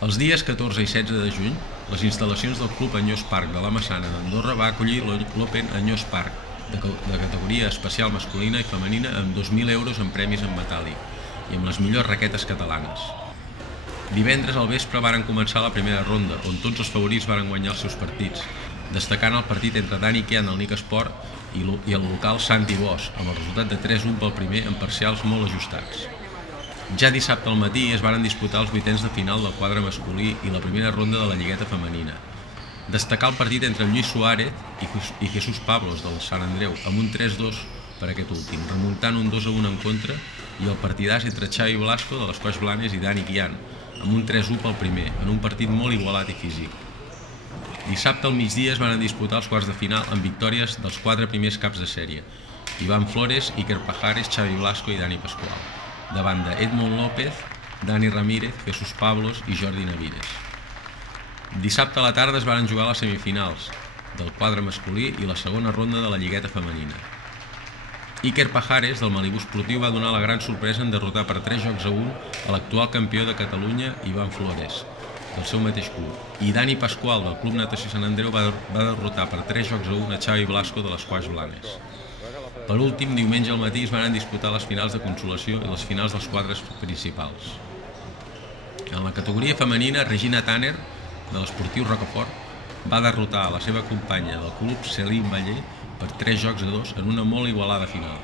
Els dies 14 i 16 de juny, les instal·lacions del Club Anyós Parc de la Massana d'Andorra va acollir l'Open Anyós Park, de categoria especial masculina i femenina, amb 2.000 euros en premis en metàl·lic i amb les millors raquetes catalanes. Divendres al vespre varen començar la primera ronda, on tots els favorits varen guanyar els seus partits, destacant el partit entre Dani Kian del Nick Sport i el local Santi Bosch, amb el resultat de 3-1 pel primer en parcials molt ajustats. Ja dissabte al matí es varen disputar els vuitens de final del quadre masculí i la primera ronda de la lligueta femenina. Destacar el partit entre Lluís Suárez i Jesús Pablos del Sant Andreu, amb un 3-2 per aquest últim, remuntant un 2-1 en contra, i el partidàs entre Xavi Blasco de les Coix Blanes i Dani Kian, amb un 3-1 pel primer, en un partit molt igualat i físic. Dissabte al migdia es van disputar els quarts de final amb victòries dels 4 primers caps de sèrie: Iván Flores, Iker Pajares, Xavi Blasco i Dani Pascual, davant de Edmond López, Dani Ramírez, Jesús Pablos i Jordi Navires. Dissabte a la tarda es van jugar les semifinals del quadre masculí i la segona ronda de la lligueta femenina. Iker Pajares del Malibú Esportiu va donar la gran sorpresa en derrotar per 3-1 a l'actual campió de Catalunya, Iván Flores, del seu mateix club, i Dani Pascual del Club Natació Sant Andreu va derrotar per 3-1 a Xavi Blasco de les Coix Blanes. Per últim, diumenge al matí es van disputar les finals de consolació i les finals dels quadres principals. En la categoria femenina, Regina Tanner, de l'Esportiu Rocafort, va derrotar a la seva companya del club, Céline Vallée, per 3-2 en una molt igualada final.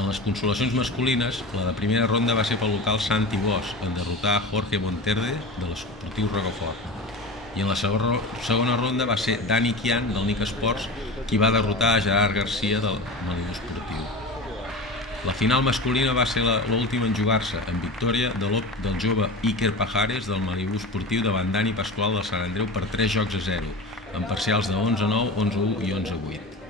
En les consolacions masculines, la de primera ronda va ser pel local Santi Bosch, en derrotar a Jorge Monterde, de l'Esportiu Rocafort. I en la segona ronda va ser Dani Kian del Nick Sports qui va derrotar a Gerard Garcia del Malibú Esportiu. La final masculina va ser l'última en jugar-se, en victòria del jove Iker Pajares del Malibú Esportiu davant Dani Pascual del Sant Andreu per 3-0, amb parcials de 11-9, 11-1 i 11-8.